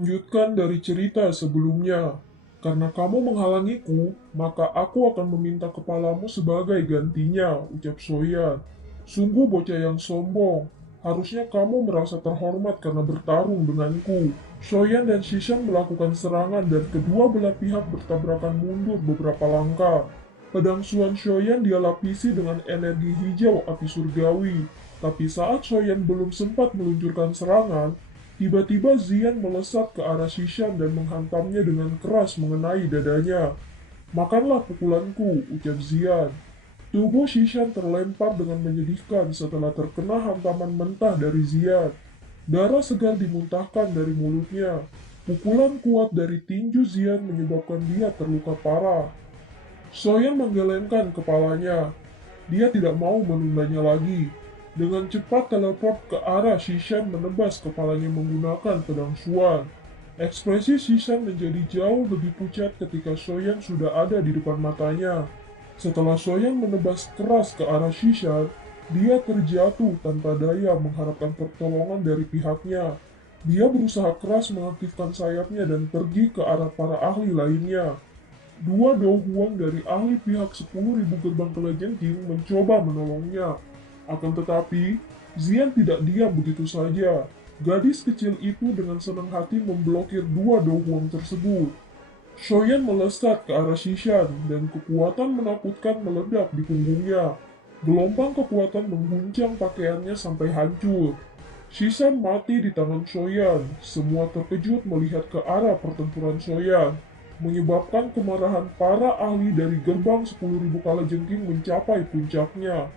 Lanjutkan dari cerita sebelumnya. Karena kamu menghalangiku, maka aku akan meminta kepalamu sebagai gantinya, ucap Soyan. Sungguh bocah yang sombong. Harusnya kamu merasa terhormat karena bertarung denganku. Soyan dan Shishan melakukan serangan dan kedua belah pihak bertabrakan mundur beberapa langkah. Pedang Suan Shoyan dia lapisi dengan energi hijau api surgawi. Tapi saat Shoyan belum sempat meluncurkan serangan, tiba-tiba Zian melesat ke arah Shishan dan menghantamnya dengan keras mengenai dadanya. Makanlah pukulanku, ucap Zian. Tubuh Shishan terlempar dengan menyedihkan setelah terkena hantaman mentah dari Zian. Darah segar dimuntahkan dari mulutnya. Pukulan kuat dari tinju Zian menyebabkan dia terluka parah. Soyan menggelengkan kepalanya. Dia tidak mau menundanya lagi. Dengan cepat teleport ke arah Shishan menebas kepalanya menggunakan pedang Xuan. Ekspresi Shishan menjadi jauh lebih pucat ketika Soyan sudah ada di depan matanya. Setelah Soyan menebas keras ke arah Shishan, dia terjatuh tanpa daya mengharapkan pertolongan dari pihaknya. Dia berusaha keras mengaktifkan sayapnya dan pergi ke arah para ahli lainnya. Dua Huang dari ahli pihak 10.000 gerbang kelajengking mencoba menolongnya. Akan tetapi, Zian tidak diam begitu saja. Gadis kecil itu dengan senang hati memblokir dua Huang tersebut. Shoyan melesat ke arah Shishan dan kekuatan menakutkan meledak di punggungnya. Gelombang kekuatan mengguncang pakaiannya sampai hancur. Shishan mati di tangan Shoyan. Semua terkejut melihat ke arah pertempuran Shoyan, menyebabkan kemarahan para ahli dari gerbang 10.000 kalajengking mencapai puncaknya.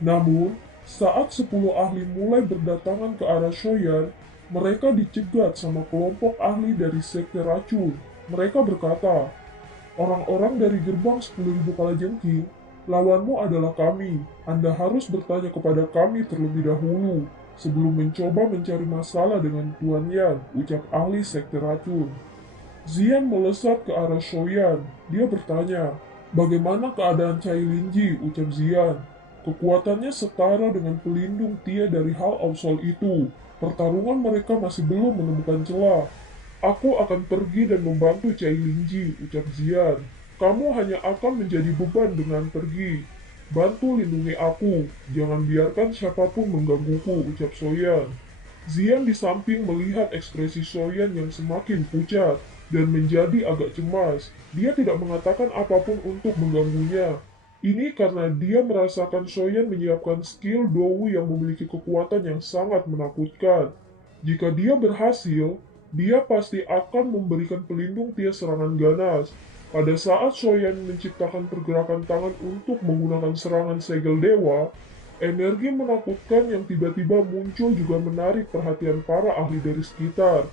Namun, saat 10 ahli mulai berdatangan ke arah Shoyan, mereka dicegat sama kelompok ahli dari sekte racun. Mereka berkata, orang-orang dari gerbang 10.000 kalajengking, lawanmu adalah kami. Anda harus bertanya kepada kami terlebih dahulu, sebelum mencoba mencari masalah dengan Tuan Yan, ucap ahli sekte racun. Zian melesat ke arah Shoyan. Dia bertanya, bagaimana keadaan Cai Linji, ucap Zian. Kekuatannya setara dengan pelindung Tia dari Hal Ausol itu. Pertarungan mereka masih belum menemukan celah. Aku akan pergi dan membantu Cai Linji, ucap Zian. Kamu hanya akan menjadi beban dengan pergi. Bantu lindungi aku, jangan biarkan siapapun menggangguku, ucap Soyan. Zian di samping melihat ekspresi Soyan yang semakin pucat dan menjadi agak cemas. Dia tidak mengatakan apapun untuk mengganggunya. Ini karena dia merasakan Soyan menyiapkan skill Dowu yang memiliki kekuatan yang sangat menakutkan. Jika dia berhasil, dia pasti akan memberikan pelindung Tia serangan ganas. Pada saat Soyan menciptakan pergerakan tangan untuk menggunakan serangan segel dewa, energi menakutkan yang tiba-tiba muncul juga menarik perhatian para ahli dari sekitar.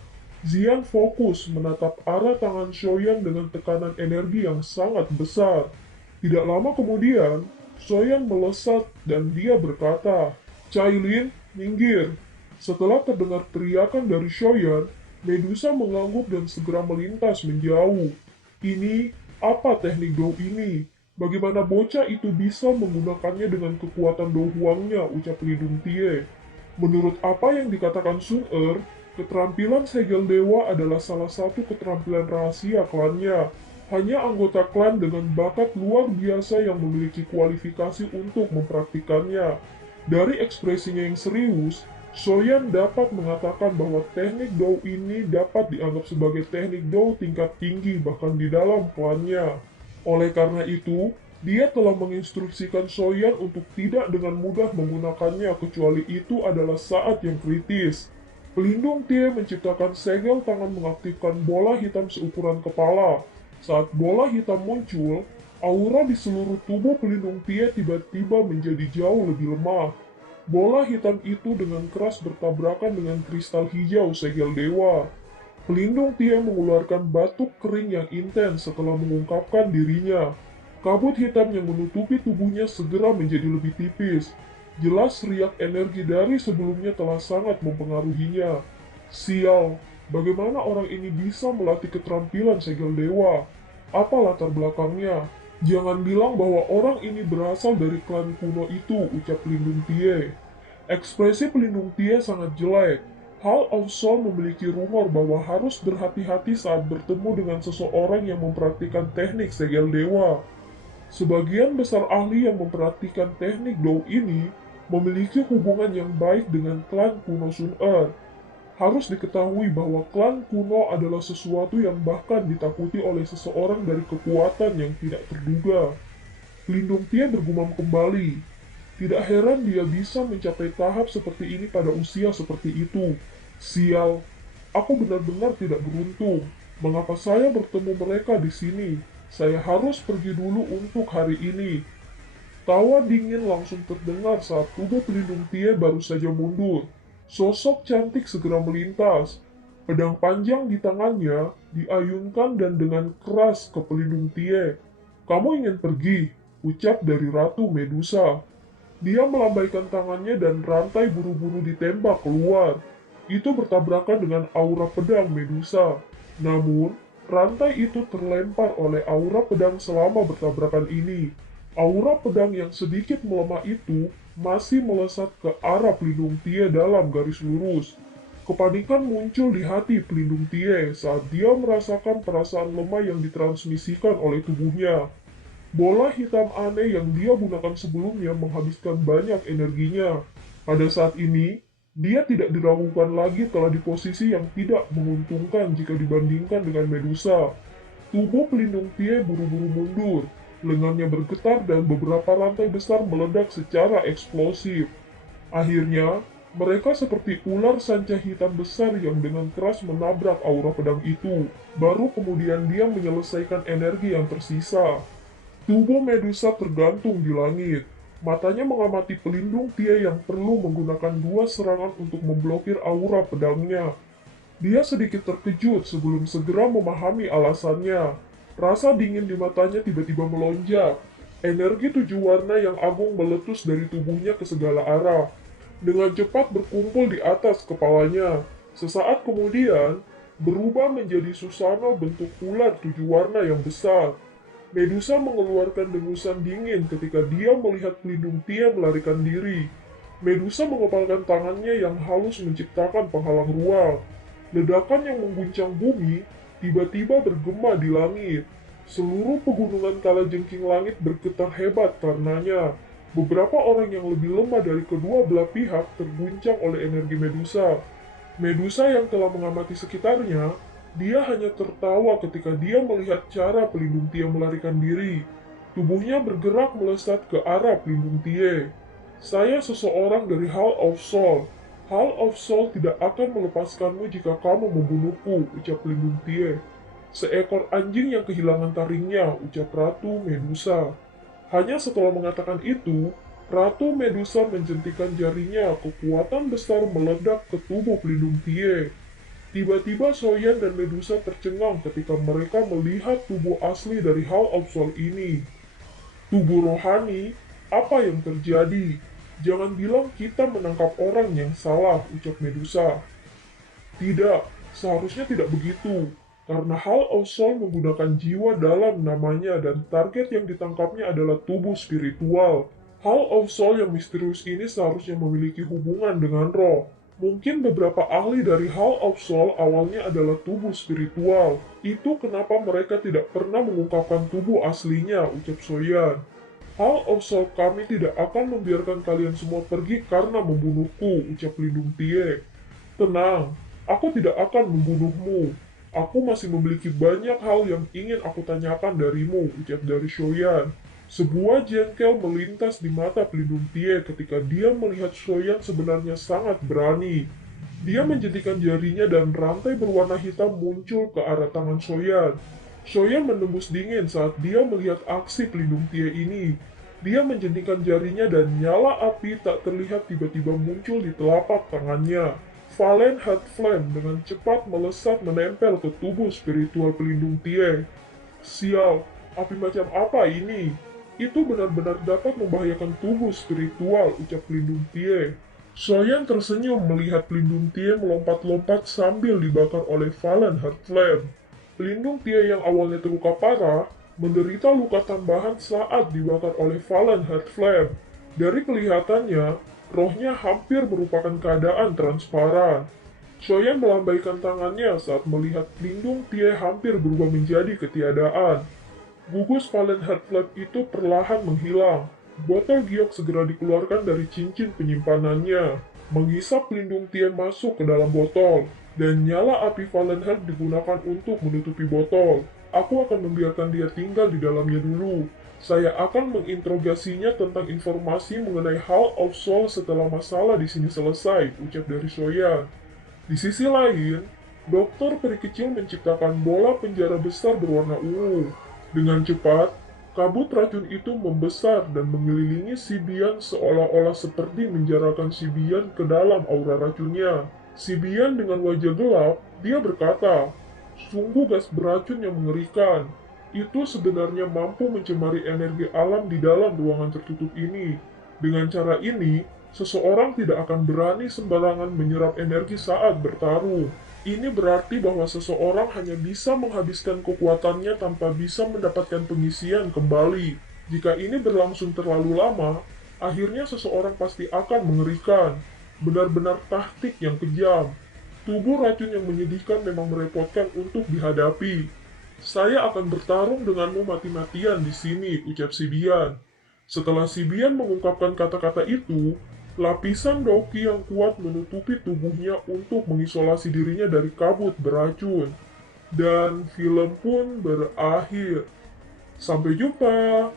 Zian fokus menatap arah tangan Soyan dengan tekanan energi yang sangat besar. Tidak lama kemudian, Soyan melesat dan dia berkata, Cailin, minggir. Setelah terdengar teriakan dari Soyan, Medusa mengangguk dan segera melintas menjauh. Ini, apa teknik Dou ini? Bagaimana bocah itu bisa menggunakannya dengan kekuatan Dou Huangnya, ucap Lidung Tie. Menurut apa yang dikatakan Sun Er, keterampilan segel dewa adalah salah satu keterampilan rahasia klannya. Hanya anggota klan dengan bakat luar biasa yang memiliki kualifikasi untuk mempraktikannya. Dari ekspresinya yang serius, Soyan dapat mengatakan bahwa teknik Dou ini dapat dianggap sebagai teknik Dou tingkat tinggi bahkan di dalam klannya. Oleh karena itu, dia telah menginstruksikan Soyan untuk tidak dengan mudah menggunakannya kecuali itu adalah saat yang kritis. Pelindung Tie menciptakan segel tangan mengaktifkan bola hitam seukuran kepala. Saat bola hitam muncul, aura di seluruh tubuh pelindung Tie tiba-tiba menjadi jauh lebih lemah. Bola hitam itu dengan keras bertabrakan dengan kristal hijau segel dewa. Pelindung Tie mengeluarkan batuk kering yang intens setelah mengungkapkan dirinya. Kabut hitam yang menutupi tubuhnya segera menjadi lebih tipis. Jelas riak energi dari sebelumnya telah sangat mempengaruhinya. Sial, bagaimana orang ini bisa melatih keterampilan segel dewa? Apa latar belakangnya? Jangan bilang bahwa orang ini berasal dari klan kuno itu, ucap Pelindung Tie. Ekspresi Pelindung Tie sangat jelek. Hal of Soul memiliki rumor bahwa harus berhati-hati saat bertemu dengan seseorang yang mempraktikkan teknik segel dewa. Sebagian besar ahli yang mempraktikkan teknik Dou ini memiliki hubungan yang baik dengan klan kuno Sun Er. Harus diketahui bahwa klan kuno adalah sesuatu yang bahkan ditakuti oleh seseorang dari kekuatan yang tidak terduga. Lindung Tie bergumam kembali. Tidak heran dia bisa mencapai tahap seperti ini pada usia seperti itu. Sial, aku benar-benar tidak beruntung. Mengapa saya bertemu mereka di sini? Saya harus pergi dulu untuk hari ini. Tawa dingin langsung terdengar saat tubuh pelindung Tie baru saja mundur. Sosok cantik segera melintas. Pedang panjang di tangannya diayunkan dan dengan keras ke pelindung Tie. "Kamu ingin pergi?" ucap dari Ratu Medusa. Dia melambaikan tangannya dan rantai buru-buru ditembak keluar. Itu bertabrakan dengan aura pedang Medusa. Namun, rantai itu terlempar oleh aura pedang selama bertabrakan ini. Aura pedang yang sedikit melemah itu masih melesat ke arah pelindung Tie dalam garis lurus. Kepanikan muncul di hati pelindung Tie saat dia merasakan perasaan lemah yang ditransmisikan oleh tubuhnya. Bola hitam aneh yang dia gunakan sebelumnya menghabiskan banyak energinya. Pada saat ini, dia tidak diragukan lagi telah di posisi yang tidak menguntungkan jika dibandingkan dengan Medusa. Tubuh pelindung Tie buru-buru mundur, lengannya bergetar dan beberapa rantai besar meledak secara eksplosif. Akhirnya, mereka seperti ular sanca hitam besar yang dengan keras menabrak aura pedang itu. Baru kemudian dia menyelesaikan energi yang tersisa. Tubuh Medusa tergantung di langit. Matanya mengamati pelindung Tie yang perlu menggunakan dua serangan untuk memblokir aura pedangnya. Dia sedikit terkejut sebelum segera memahami alasannya. Rasa dingin di matanya tiba-tiba melonjak. Energi tujuh warna yang agung meletus dari tubuhnya ke segala arah. Dengan cepat berkumpul di atas kepalanya. Sesaat kemudian, berubah menjadi susana bentuk ular tujuh warna yang besar. Medusa mengeluarkan dengusan dingin ketika dia melihat pelindung Tie melarikan diri. Medusa mengepalkan tangannya yang halus menciptakan penghalang ruang. Ledakan yang mengguncang bumi tiba-tiba bergema di langit. Seluruh pegunungan kalajengking langit bergetar hebat karenanya. Beberapa orang yang lebih lemah dari kedua belah pihak terguncang oleh energi Medusa. Medusa yang telah mengamati sekitarnya, dia hanya tertawa ketika dia melihat cara pelindung Tie melarikan diri. Tubuhnya bergerak melesat ke arah pelindung Tie. "Saya seseorang dari Hall of Soul. Hall of Soul tidak akan melepaskanmu jika kamu membunuhku," ucap pelindung Tie. "Seekor anjing yang kehilangan taringnya," ucap Ratu Medusa. Hanya setelah mengatakan itu, Ratu Medusa menjentikan jarinya, kekuatan besar meledak ke tubuh pelindung Tie. Tiba-tiba Soyan dan Medusa tercengang ketika mereka melihat tubuh asli dari Hall of Soul ini. "Tubuh rohani, apa yang terjadi? Jangan bilang kita menangkap orang yang salah," ucap Medusa. "Tidak, seharusnya tidak begitu. Karena Hall of Soul menggunakan jiwa dalam namanya dan target yang ditangkapnya adalah tubuh spiritual. Hall of Soul yang misterius ini seharusnya memiliki hubungan dengan roh. Mungkin beberapa ahli dari Hall of Soul awalnya adalah tubuh spiritual. Itu kenapa mereka tidak pernah mengungkapkan tubuh aslinya," ucap Soyan. "Hall of Soul kami tidak akan membiarkan kalian semua pergi karena membunuhku," ucap pelindung Tie. "Tenang, aku tidak akan membunuhmu. Aku masih memiliki banyak hal yang ingin aku tanyakan darimu," ucap dari Soyan. Sebuah jengkel melintas di mata pelindung Tie ketika dia melihat Soyan sebenarnya sangat berani. Dia menjentikan jarinya dan rantai berwarna hitam muncul ke arah tangan Soyan. Soyan menembus dingin saat dia melihat aksi pelindung Tie ini. Dia menjentikan jarinya dan nyala api tak terlihat tiba-tiba muncul di telapak tangannya. Valen Heart Flame dengan cepat melesat menempel ke tubuh spiritual pelindung Tie. "Sial, api macam apa ini? Itu benar-benar dapat membahayakan tubuh spiritual," ucap pelindung Tie. Soyan tersenyum melihat pelindung Tie melompat-lompat sambil dibakar oleh Valen Heart Flame. Pelindung Tie yang awalnya terluka parah, menderita luka tambahan saat dibakar oleh Valen Heart Flame. Dari kelihatannya, rohnya hampir merupakan keadaan transparan. Soyan melambaikan tangannya saat melihat Lindung Tie hampir berubah menjadi ketiadaan. Gugus Valenheart Flap itu perlahan menghilang. Botol giok segera dikeluarkan dari cincin penyimpanannya. Menghisap Lindung Tie masuk ke dalam botol, dan nyala api Valenheart digunakan untuk menutupi botol. Aku akan membiarkan dia tinggal di dalamnya dulu. Saya akan menginterogasinya tentang informasi mengenai Hall of Soul setelah masalah di sini selesai, ucap dari Soyan. Di sisi lain, dokter peri kecil menciptakan bola penjara besar berwarna ungu. Dengan cepat, kabut racun itu membesar dan mengelilingi si Bian seolah-olah seperti menjarakan si Bian ke dalam aura racunnya. Si Bian dengan wajah gelap, dia berkata, "Sungguh gas beracun yang mengerikan. Itu sebenarnya mampu mencemari energi alam di dalam ruangan tertutup ini. Dengan cara ini, seseorang tidak akan berani sembarangan menyerap energi saat bertarung. Ini berarti bahwa seseorang hanya bisa menghabiskan kekuatannya tanpa bisa mendapatkan pengisian kembali. Jika ini berlangsung terlalu lama, akhirnya seseorang pasti akan mengerikan. Benar-benar taktik yang kejam. Tubuh racun yang menyedihkan memang merepotkan untuk dihadapi. Saya akan bertarung denganmu mati-matian di sini," ucap si Bian. Setelah si Bian mengungkapkan kata-kata itu, lapisan Doki yang kuat menutupi tubuhnya untuk mengisolasi dirinya dari kabut beracun. Dan film pun berakhir. Sampai jumpa!